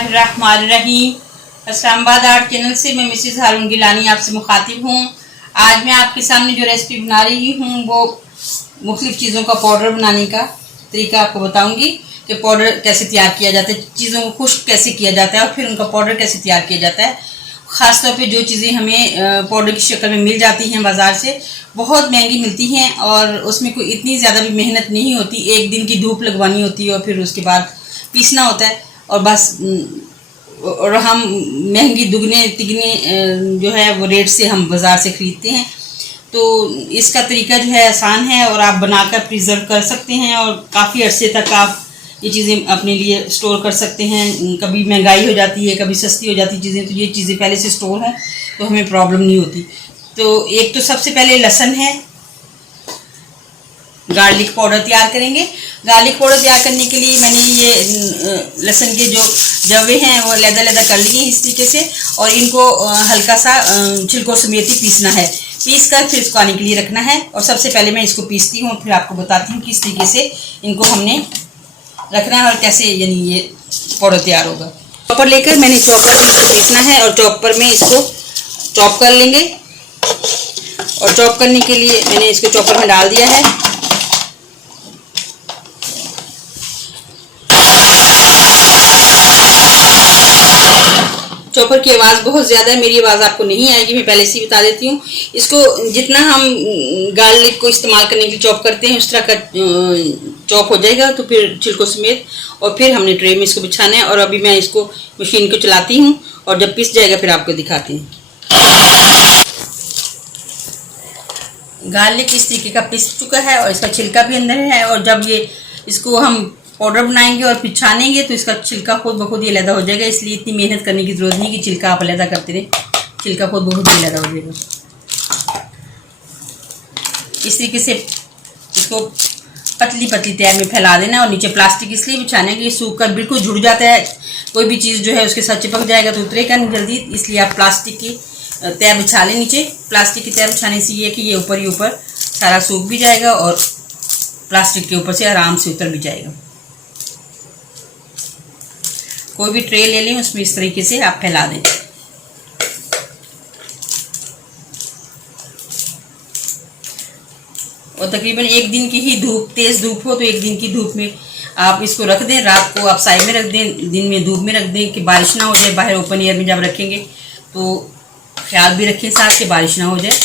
बिस्मिल्लाहिर्रहमानिर्रहीम। Islamabad art channel से मैं मिसेस हारून गिलानी आपसे मुखातिब हूँ। आज मैं आपके सामने जो रेसिपी बना रही हूँ वो मुख्तलिफ़ चीज़ों का पाउडर बनाने का तरीका आपको बताऊँगी कि पाउडर कैसे तैयार किया जाता है, चीज़ों को खुश्क कैसे किया जाता है और फिर उनका पाउडर कैसे तैयार किया जाता है। ख़ास तौर पे जो चीज़ें हमें पाउडर की शक्ल में मिल जाती हैं बाज़ार से, बहुत महंगी मिलती हैं और उसमें कोई इतनी ज़्यादा भी मेहनत नहीं होती। एक दिन की धूप लगवानी होती है और फिर उसके बाद पीसना होता है और बस। और हम महंगी दुगने तिगने जो है वो रेट से हम बाज़ार से ख़रीदते हैं। तो इसका तरीका जो है आसान है और आप बनाकर प्रिजर्व कर सकते हैं और काफ़ी अरसे तक आप ये चीज़ें अपने लिए स्टोर कर सकते हैं। कभी महंगाई हो जाती है, कभी सस्ती हो जाती है चीज़ें, तो ये चीज़ें पहले से स्टोर हों तो हमें प्रॉब्लम नहीं होती। तो एक तो सबसे पहले लहसुन है, गार्लिक पाउडर तैयार करेंगे। गार्लिक पाउडर तैयार करने के लिए मैंने ये लहसुन के जो जवे हैं वो लैदा कर लिए इस तरीके से और इनको हल्का सा छिलकों समेत ही पीसना है। पीस कर फिर इसको आने के लिए रखना है और सबसे पहले मैं इसको पीसती हूँ, फिर आपको बताती हूँ किस तरीके से इनको हमने रखना है और कैसे यानी ये पाउडर तैयार होगा। चॉपर लेकर मैंने चॉपर में इसको पीसना है और चॉपर में इसको चॉप कर लेंगे। और चॉप करने के लिए मैंने इसको चॉपर में डाल दिया है। चॉपर की आवाज़ बहुत ज़्यादा है, मेरी आवाज़ आपको नहीं आएगी, मैं पहले से ही बता देती हूँ। इसको जितना हम गार्लिक को इस्तेमाल करने के लिए चॉप करते हैं उस तरह का चॉप हो जाएगा। तो फिर छिलकों समेत और फिर हमने ट्रे में इसको बिछाना है और अभी मैं इसको मशीन को चलाती हूँ और जब पिस जाएगा फिर आपको दिखाती हूँ। गार्लिक इस तरीके का पिस चुका है और इसका छिलका भी अंदर है और जब ये इसको हम पाउडर बनाएंगे और फिर छानेंगे तो इसका छिलका खुद ब खुद ये अलग हो जाएगा। इसलिए इतनी मेहनत करने की ज़रूरत नहीं कि छिलका आप अलग करते रहे, छिलका खुद ब खुद ये अलग हो जाएगा। इस तरीके से इसको पतली पतली तय में फैला देना और नीचे प्लास्टिक इसलिए बिछाना है कि ये सूख कर बिल्कुल जुड़ जाता है। कोई भी चीज़ जो है उसके साथ चिपक जाएगा तो उतरेगा नहीं जल्दी, इसलिए आप प्लास्टिक की तय बिछा लें नीचे। प्लास्टिक की तय बिछाने से ये है कि ये ऊपर ही ऊपर सारा सूख भी जाएगा और प्लास्टिक के ऊपर से आराम से उतर भी जाएगा। कोई भी ट्रे ले लें उसमें इस तरीके से आप फैला दें। और तकरीबन एक दिन की ही धूप, तेज़ धूप हो तो एक दिन की धूप में आप इसको रख दें। रात को आप साइड में रख दें, दिन में धूप में रख दें कि बारिश ना हो जाए। बाहर ओपन एयर में जब रखेंगे तो ख्याल भी रखें साथ कि बारिश ना हो जाए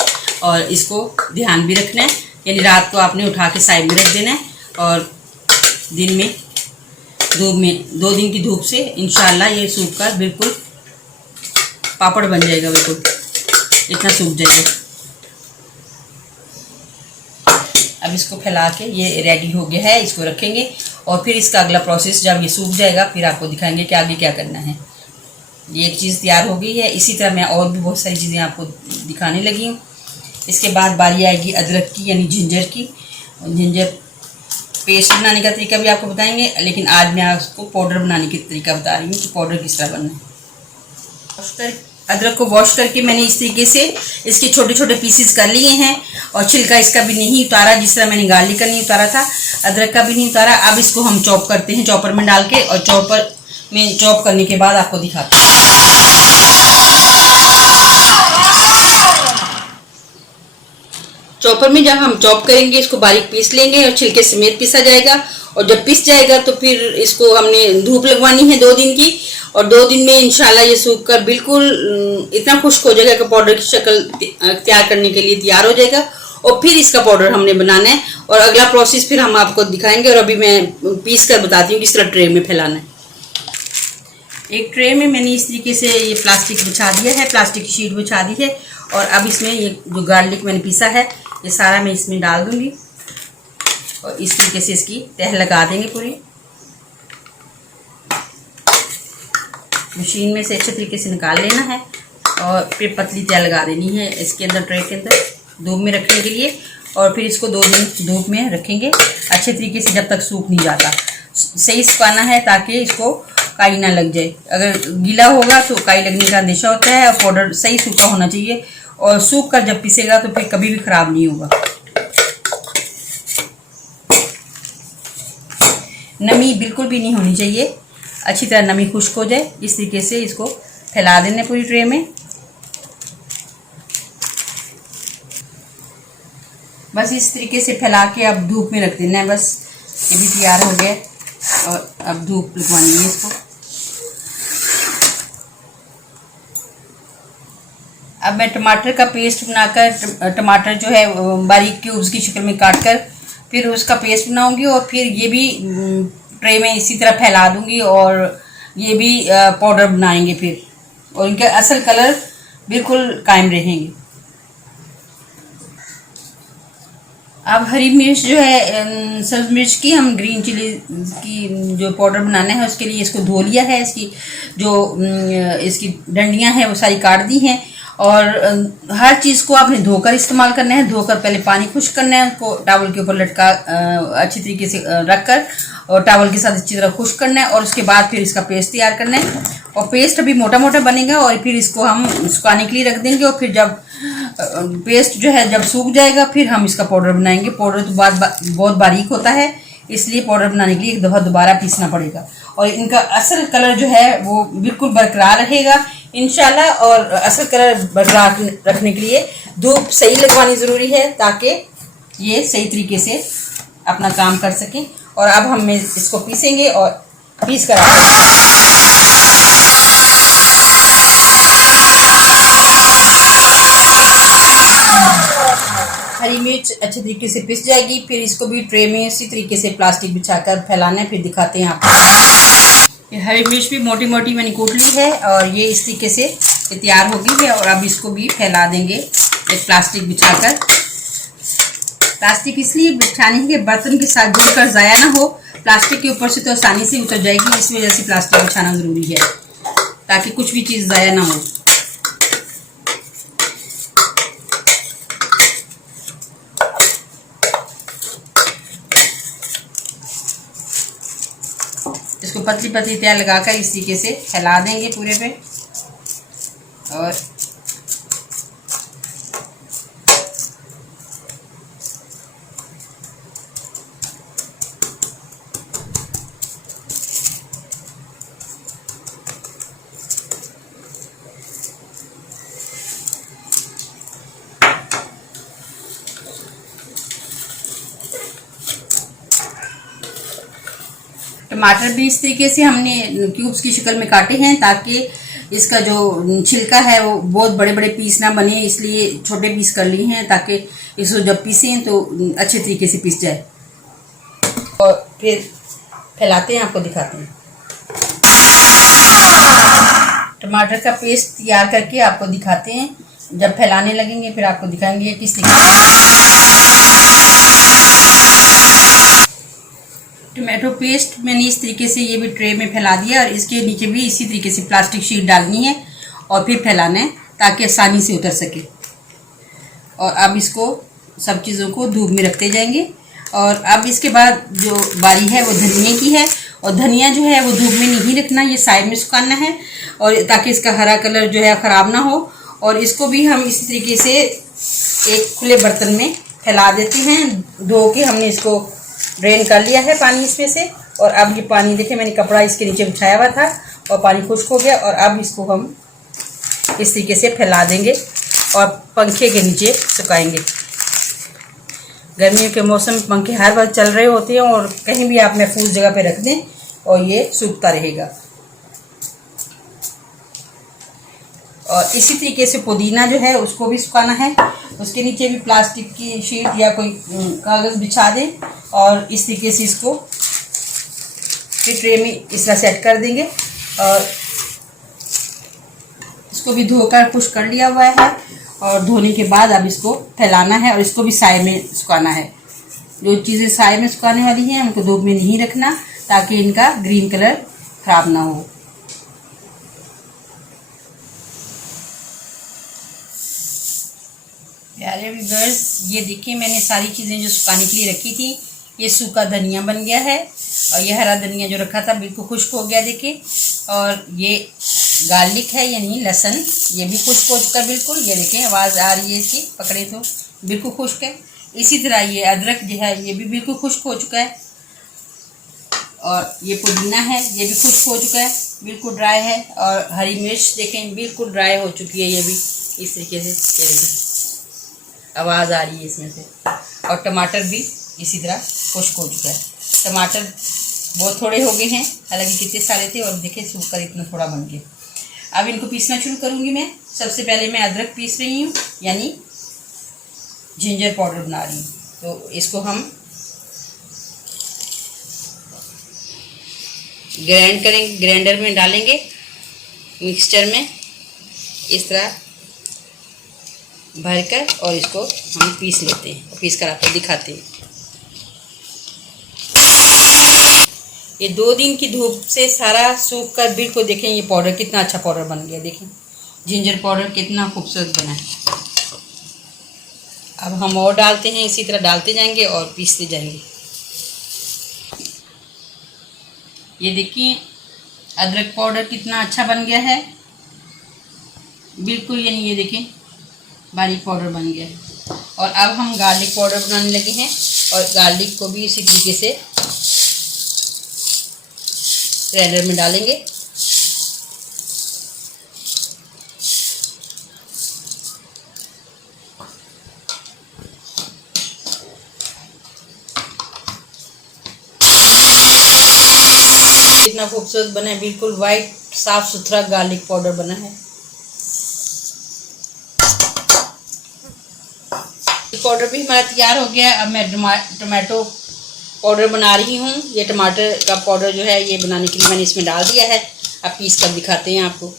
और इसको ध्यान भी रखना है। यानी रात को आपने उठा के साइड में रख देना है और दिन में धूप में 2 दिन की धूप से इंशाल्लाह ये सूख कर बिल्कुल पापड़ बन जाएगा, बिल्कुल इतना सूख जाएगा। अब इसको फैला के ये रेडी हो गया है, इसको रखेंगे और फिर इसका अगला प्रोसेस जब ये सूख जाएगा फिर आपको दिखाएंगे कि आगे क्या करना है। ये एक चीज़ तैयार हो गई है। इसी तरह मैं और भी बहुत सारी चीज़ें आपको दिखाने लगी हूँ। इसके बाद बारी आएगी अदरक की यानी जिंजर की। जिंजर पेस्ट बनाने का तरीका भी आपको बताएंगे, लेकिन आज मैं आपको पाउडर बनाने की तरीका बता रही हूँ कि पाउडर किस तरह बनना है। अदरक को वॉश करके मैंने इस तरीके से इसके छोटे छोटे पीसेस कर लिए हैं और छिलका इसका भी नहीं उतारा, जिस तरह मैंने गार्लिक का नहीं उतारा था, अदरक का भी नहीं उतारा। अब इसको हम चॉप करते हैं चॉपर में डाल के और चॉपर में चॉप करने के बाद आपको दिखाते हैं। चॉपर में जब हम चॉप करेंगे इसको बारीक पीस लेंगे और छिलके समेत पीसा जाएगा और जब पिस जाएगा तो फिर इसको हमने धूप लगवानी है 2 दिन की और 2 दिन में इंशाल्लाह ये सूख कर बिल्कुल इतना खुश्क हो जाएगा कि पाउडर की शक्ल तैयार करने के लिए तैयार हो जाएगा। और फिर इसका पाउडर हमने बनाना है और अगला प्रोसेस फिर हम आपको दिखाएंगे। और अभी मैं पीस कर बताती हूँ किस तरह ट्रे में फैलाना है। एक ट्रे में मैंने इस तरीके से ये प्लास्टिक बिछा दिया है, प्लास्टिक की शीट बिछा दी है और अब इसमें ये जो गार्लिक मैंने पीसा है ये सारा मैं इसमें डाल दूंगी और इस तरीके से इसकी तह लगा देंगे पूरी। मशीन में से अच्छे तरीके से निकाल लेना है और फिर पतली तह लगा देनी है इसके अंदर, ट्रे के अंदर धूप में रखने के लिए। और फिर इसको 2 दिन धूप में रखेंगे अच्छे तरीके से जब तक सूख नहीं जाता। सही सुखाना है ताकि इसको काई ना लग जाए। अगर गीला होगा तो काई लगने का अंदेशा होता है और पाउडर सही सूखा होना चाहिए और सूख कर जब पिसेगा तो फिर कभी भी ख़राब नहीं होगा। नमी बिल्कुल भी नहीं होनी चाहिए अच्छी तरह नमी खुश्क हो जाए। इस तरीके से इसको फैला देना पूरी ट्रे में। बस इस तरीके से फैला के अब धूप में रख देना है। बस ये भी तैयार हो गया और अब धूप लगवानी है इसको। अब मैं टमाटर का पेस्ट बनाकर, टमाटर जो है बारीक क्यूब्स की शक्ल में काट कर फिर उसका पेस्ट बनाऊंगी और फिर ये भी ट्रे में इसी तरह फैला दूंगी और ये भी पाउडर बनाएंगे फिर, और इनके असल कलर बिल्कुल कायम रहेंगे। अब हरी मिर्च जो है, सब्ज मिर्च की, हम ग्रीन चिली की जो पाउडर बनाना है उसके लिए इसको धो लिया है। इसकी जो इसकी डंडियां हैं वो सारी काट दी हैं। और हर चीज़ को आपने धोकर इस्तेमाल करना है। धोकर पहले पानी खुश्क करना है, उसको टॉवल के ऊपर लटका अच्छी तरीके से रख कर और टॉवल के साथ अच्छी तरह खुश्क करना है। और उसके बाद फिर इसका पेस्ट तैयार करना है। और पेस्ट अभी मोटा मोटा बनेगा और फिर इसको हम सुखाने के लिए रख देंगे। और फिर जब पेस्ट जो है जब सूख जाएगा फिर हम इसका पाउडर बनाएंगे। पाउडर तो बहुत बारीक होता है, इसलिए पाउडर बनाने के लिए एक दफ़ा दोबारा पीसना पड़ेगा। और इनका असल कलर जो है वो बिल्कुल बरकरार रहेगा इंशाल्लाह। और असल कलर बरकरार रखने के लिए धूप सही लगवानी ज़रूरी है ताकि ये सही तरीके से अपना काम कर सकें। और अब हम इसको पीसेंगे और पीस कर हरी मिर्च अच्छे तरीके से पिस जाएगी। फिर इसको भी ट्रे में इसी तरीके से प्लास्टिक बिछाकर फैलाना है। फिर दिखाते हैं आपको। ये हरी मिर्च भी मोटी मोटी मैंने कूट ली है और ये इस तरीके से तैयार हो गई है। और अब इसको भी फैला देंगे एक प्लास्टिक बिछाकर। प्लास्टिक इसलिए बिछाने के बर्तन के साथ जुड़कर ज़ाया ना हो, प्लास्टिक के ऊपर से तो आसानी से उतर जाएगी, इस वजह से प्लास्टिक बिछाना ज़रूरी है ताकि कुछ भी चीज़ ज़ाया ना हो। इसको पतली पतली तैयार लगाकर इस तरीके से फैला देंगे पूरे पे। और टमाटर भी इस तरीके से हमने क्यूब्स की शक्ल में काटे हैं ताकि इसका जो छिलका है वो बहुत बड़े बड़े पीस ना बने, इसलिए छोटे पीस कर लिए हैं ताकि इसको जब पीसें तो अच्छे तरीके से पीस जाए। और फिर फैलाते हैं, आपको दिखाते हैं। टमाटर का पेस्ट तैयार करके आपको दिखाते हैं। जब फैलाने लगेंगे फिर आपको दिखाएंगे किस तरीके। टमाटो पेस्ट मैंने इस तरीके से ये भी ट्रे में फैला दिया और इसके नीचे भी इसी तरीके से प्लास्टिक शीट डालनी है और फिर फैलाना है ताकि आसानी से उतर सके। और अब इसको सब चीज़ों को धूप में रखते जाएंगे। और अब इसके बाद जो बारी है वो धनिया की है। और धनिया जो है वो धूप में नहीं रखना, ये साइड में सुखाना है और ताकि इसका हरा कलर जो है ख़राब ना हो। और इसको भी हम इसी तरीके से एक खुले बर्तन में फैला देते हैं। धो के हमने इसको ड्रेन कर लिया है पानी इसमें से। और अब ये पानी देखिए, मैंने कपड़ा इसके नीचे बिछाया हुआ था और पानी खुश्क हो गया। और अब इसको हम इस तरीके से फैला देंगे और पंखे के नीचे सुखाएंगे। गर्मियों के मौसम में पंखे हर वक्त चल रहे होते हैं और कहीं भी आप महफूज जगह पे रख दें और ये सूखता रहेगा। और इसी तरीके से पुदीना जो है उसको भी सुखाना है। उसके नीचे भी प्लास्टिक की शीट या कोई कागज़ बिछा दें और इस तरीके से इसको फिर ट्रे में इस तरह सेट कर देंगे। और इसको भी धोकर खुश्क कर लिया हुआ है और धोने के बाद अब इसको फैलाना है और इसको भी साए में सुखाना है। जो चीज़ें साए में सुखाने वाली हैं उनको धूप में नहीं रखना ताकि इनका ग्रीन कलर ख़राब ना हो। प्यारे व्यूअर्स, ये देखिए मैंने सारी चीज़ें जो सुखाने के लिए रखी थी, ये सूखा धनिया बन गया है और ये हरा धनिया जो रखा था बिल्कुल खुश्क हो गया देखिए। और ये गार्लिक है यानी लहसुन, ये भी खुश्क हो चुका है बिल्कुल। ये देखें आवाज़ आ रही है इसकी, पकड़े तो बिल्कुल खुश्क है। इसी तरह ये अदरक जो है ये भी बिल्कुल खुश्क हो चुका है। और ये पुदीना है, ये भी खुश्क हो चुका है, बिल्कुल ड्राई है। और हरी मिर्च देखें बिल्कुल ड्राई हो चुकी है, ये भी इस तरीके से, ये देखें आवाज़ आ रही है इसमें से। और टमाटर भी इसी तरह खुश्क हो चुका है। टमाटर बहुत थोड़े हो गए हैं, हालांकि कितने सारे थे, और देखें सूख कर इतना थोड़ा बन गया। अब इनको पीसना शुरू करूँगी मैं। सबसे पहले मैं अदरक पीस रही हूँ, यानी जिंजर पाउडर बना रही हूँ। तो इसको हम ग्राइंड करेंगे, ग्राइंडर में डालेंगे, मिक्सचर में इस तरह भरकर, और इसको हम पीस लेते हैं। पीस कर आपको दिखाते हैं। ये 2 दिन की धूप से सारा सूख कर बिल्कुल देखें ये पाउडर कितना अच्छा पाउडर बन गया। देखें जिंजर पाउडर कितना खूबसूरत बना है। अब हम और डालते हैं, इसी तरह डालते जाएंगे और पीसते जाएंगे। ये देखिए अदरक पाउडर कितना अच्छा बन गया है, बिल्कुल, यानी ये देखें बारीक पाउडर बन गया है। और अब हम गार्लिक पाउडर बनाने लगे हैं, और गार्लिक को भी इसी तरीके से ग्राइंडर में डालेंगे। कितना खूबसूरत बना है, बिल्कुल वाइट साफ सुथरा गार्लिक पाउडर बना है। पाउडर भी हमारा तैयार हो गया। अब मैं टमाटो पाउडर बना रही हूँ। ये टमाटर का पाउडर जो है ये बनाने के लिए मैंने इसमें डाल दिया है। अब पीस कर दिखाते हैं आपको।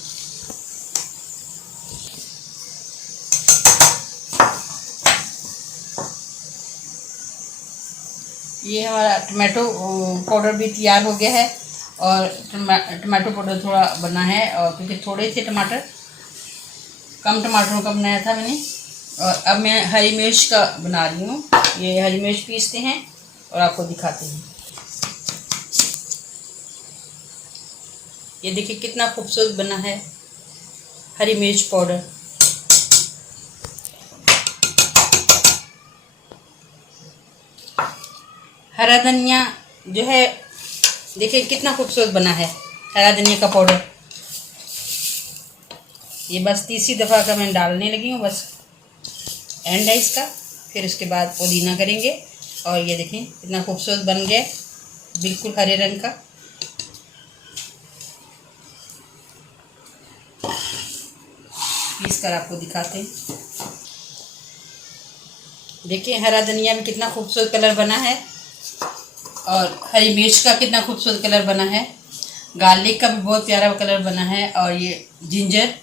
ये हमारा टमाटो पाउडर भी तैयार हो गया है। और टमाटो पाउडर थोड़ा बना है, और क्योंकि थोड़े थे टमाटर, कम टमाटरों का बनाया था मैंने। और अब मैं हरी मिर्च का बना रही हूँ। ये हरी मिर्च पीसते हैं और आपको दिखाते हैं। ये देखिए कितना खूबसूरत बना है हरी मिर्च पाउडर। हरा धनिया जो है देखिए कितना खूबसूरत बना है हरा धनिया का पाउडर। ये बस तीसरी दफ़ा का मैं डालने लगी हूँ, बस एंड है इसका। फिर उसके बाद पुदीना करेंगे। और ये देखें कितना खूबसूरत बन गया, बिल्कुल हरे रंग का। पीस कर आपको दिखाते हैं। देखिए हरा धनिया में कितना खूबसूरत कलर बना है, और हरी मिर्च का कितना खूबसूरत कलर बना है, गार्लिक का भी बहुत प्यारा कलर बना है, और ये जिंजर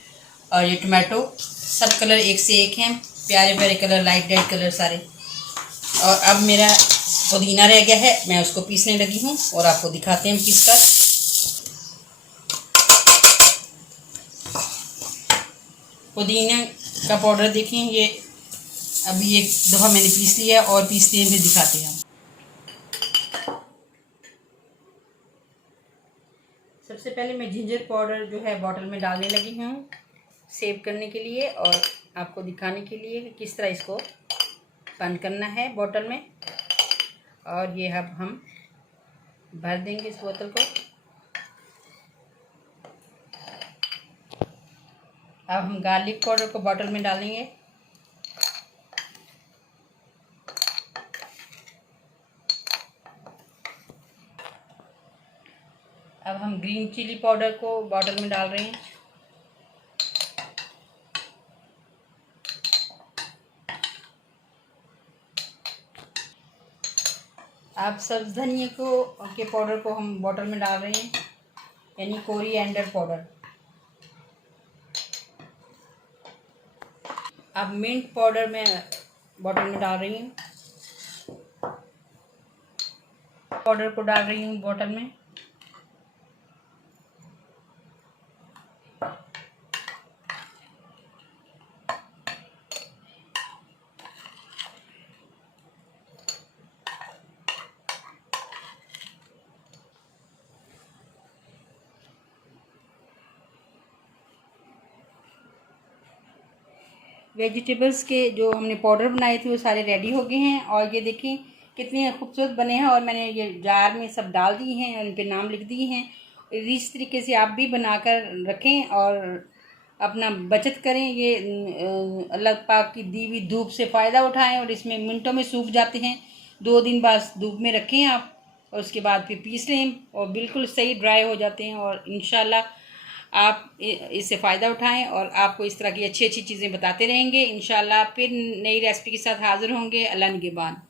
और ये टमाटो सब कलर एक से एक हैं, प्यारे प्यारे कलर, लाइट कलर सारे। और अब मेरा पुदीना रह गया है, मैं उसको पीसने लगी हूँ और आपको दिखाते हैं पीस कर। पुदीना का पाउडर देखें, ये अभी एक दफ़ा मैंने पीस लिया और पीसते हैं फिर दिखाते हैं हम। सबसे पहले मैं जिंजर पाउडर जो है बॉटल में डालने लगी हूँ सेव करने के लिए, और आपको दिखाने के लिए कि किस तरह इसको बंद करना है बोतल में। और ये अब हम भर देंगे इस बोतल को। अब हम गार्लिक पाउडर को बोतल में डालेंगे। अब हम ग्रीन चिली पाउडर को बोतल में डाल रहे हैं। अब सब्ज़ धनिया के पाउडर को हम बोतल में डाल रहे हैं, यानी कोरिएंडर पाउडर। अब मिंट पाउडर मैं बोतल में डाल रही हूँ, पाउडर को डाल रही हूँ बोतल में। वेजिटेबल्स के जो हमने पाउडर बनाए थे वो सारे रेडी हो गए हैं। और ये देखें कितने खूबसूरत बने हैं। और मैंने ये जार में सब डाल दिए हैं और उन पे नाम लिख दिए हैं। इस तरीके से आप भी बनाकर रखें और अपना बचत करें। ये अल्लाह पाक की दी हुई धूप से फ़ायदा उठाएं और इसमें मिनटों में सूख जाते हैं। 2 दिन बाद धूप में रखें आप और उसके बाद फिर पीस लें और बिल्कुल सही ड्राई हो जाते हैं। और इंशाल्लाह आप इससे फ़ायदा उठाएं और आपको इस तरह की अच्छी अच्छी चीज़ें बताते रहेंगे। इंशाल्लाह फिर नई रेसिपी के साथ हाज़िर होंगे। अल्लाह निगहबान।